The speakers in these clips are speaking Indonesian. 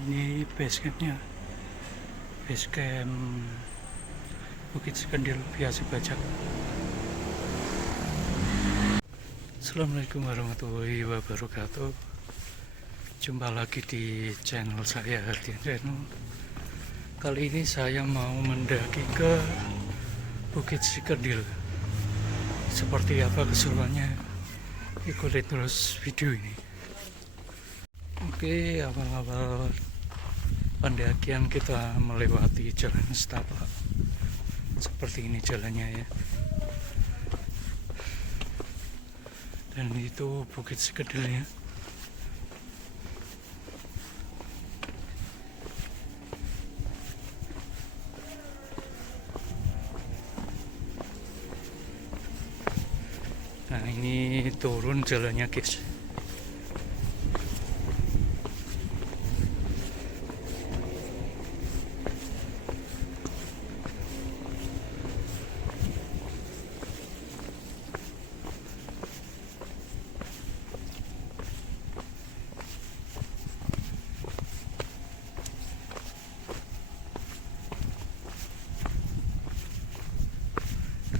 ini base campnya, base camp Bukit Sekendil Biasi Bajak. Assalamualaikum warahmatullahi wabarakatuh. Jumpa lagi di channel saya, Hardian Reno. Kali ini saya mau mendaki ke Bukit Sekendil. Seperti apa keseruannya, ikutin terus video ini. Oke, awal-awal pendakian kita melewati jalan setapak. Seperti ini jalannya ya. Dan itu Bukit Sekendilnya. Nah, ini turun jalannya, guys.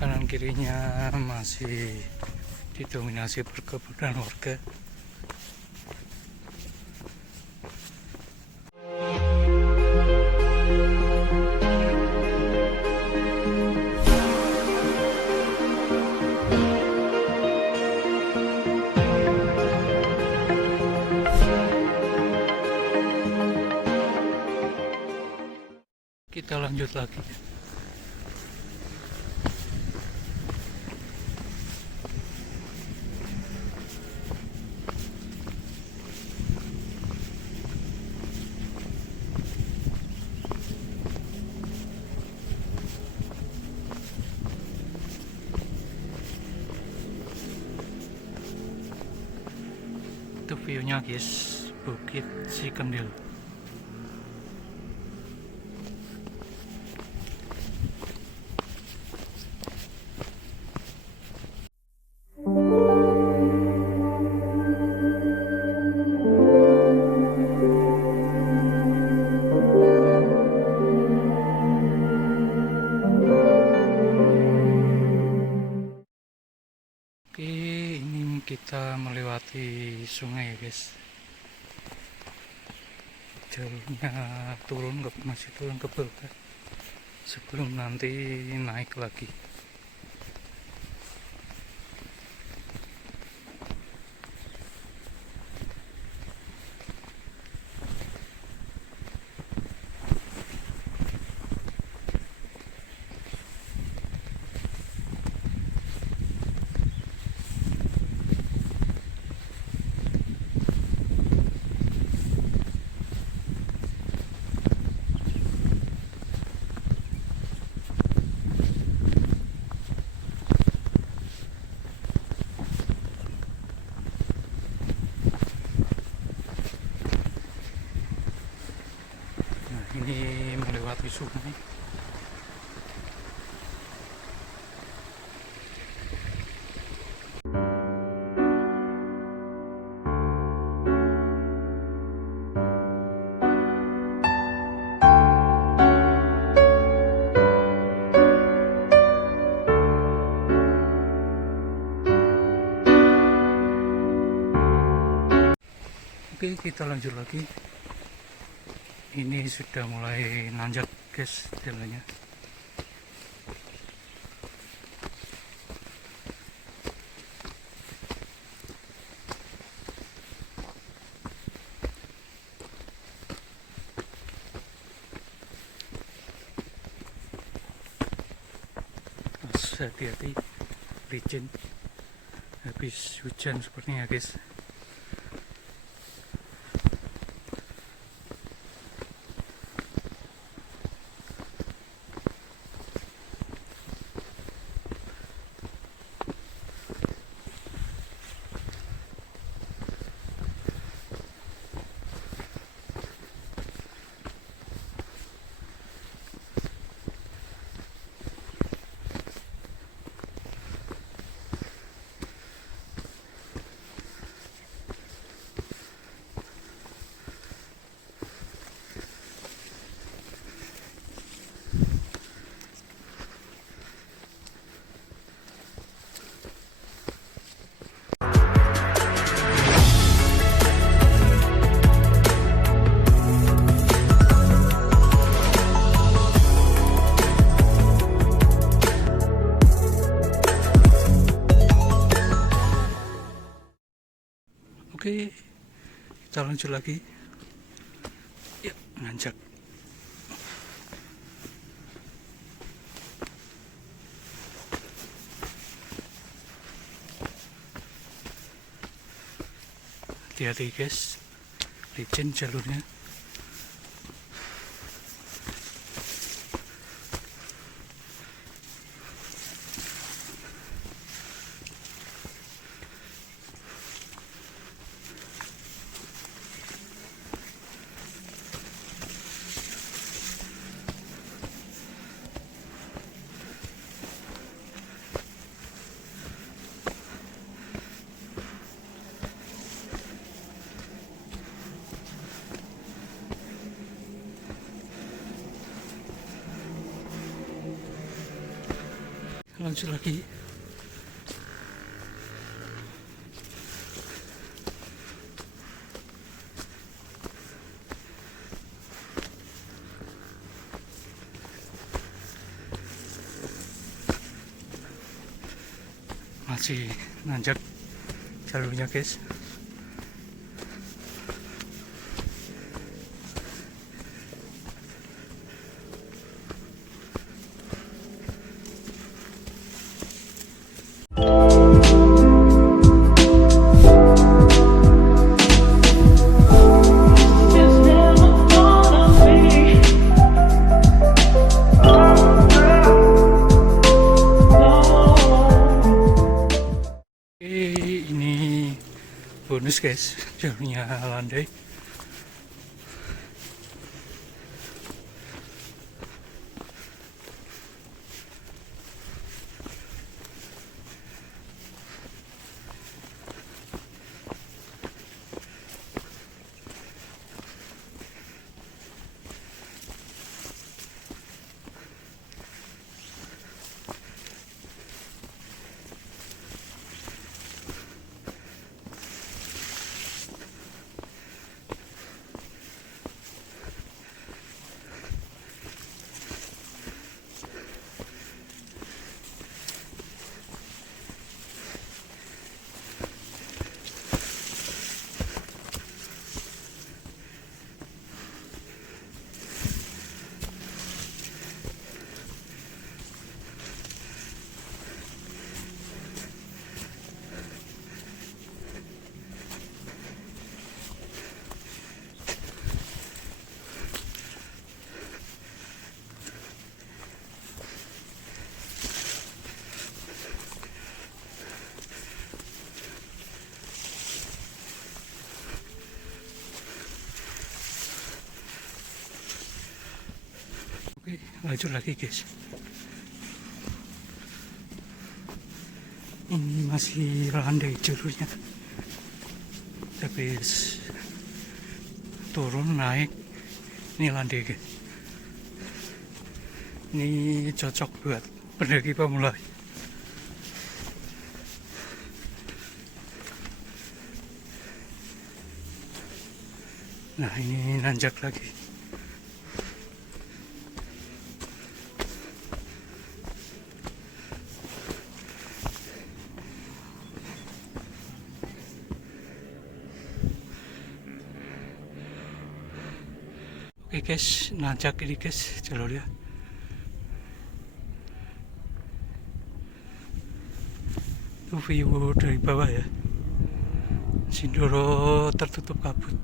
Kanan kirinya masih didominasi perkebunan warga. Kita lanjut lagi. Itu view-nya, guys, Bukit Sekendil. Oke, ini kita melewati sungai, guys. Jalurnya masih turun ke bawah sebelum nanti naik lagi. Ini melewati sungai. Oke, kita lanjut lagi. Ini sudah mulai nanjak, guys, jalannya. Hati-hati, licin habis hujan sepertinya, guys. Kita lanjut lagi. Ya, nanjak. Hati-hati guys, licin jalurnya. Lanjut lagi. Masih nanjak jalurnya guys. Ini bonus guys, jalurnya landai. Oke, lanjut lagi guys. Ini masih landai jalurnya, tapi turun naik. Ini landai guys. Ini cocok buat pendaki pemula. Nah, ini nanjak lagi. Oke guys, nanjak ini guys jalurnya. Itu view dari bawah ya. Sindoro tertutup kabut.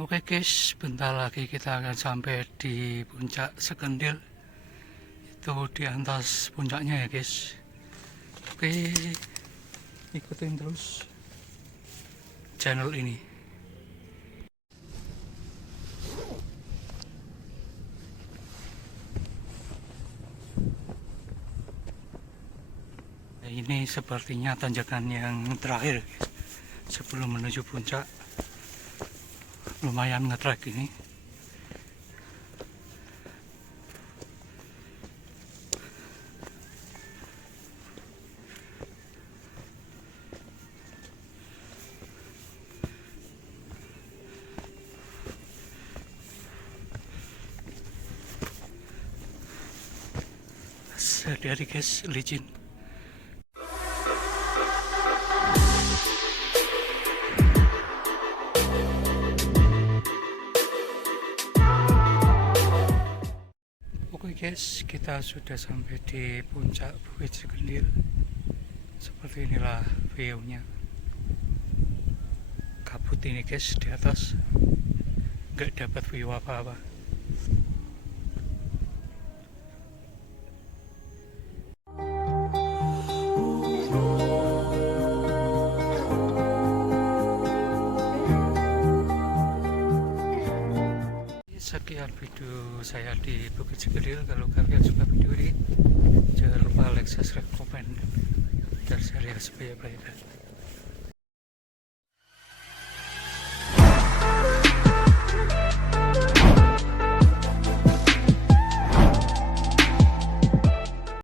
Oke guys, bentar lagi kita akan sampai di puncak Sekendil. Itu di atas puncaknya ya guys. Oke, ikutin terus channel ini. Nah, ini sepertinya tanjakan yang terakhir guys, sebelum menuju puncak. Lumayan ngetrek ini. Hati-hati guys, licin. Oke guys, kita sudah sampai di puncak Bukit Sekendil. Seperti inilah view-nya. Kabut ini guys di atas, nggak dapat view apa-apa. Sekian video saya di Bukit Sekendil. Kalau kalian suka video ini, jangan lupa like, subscribe, komen, dan share ya supaya banyak.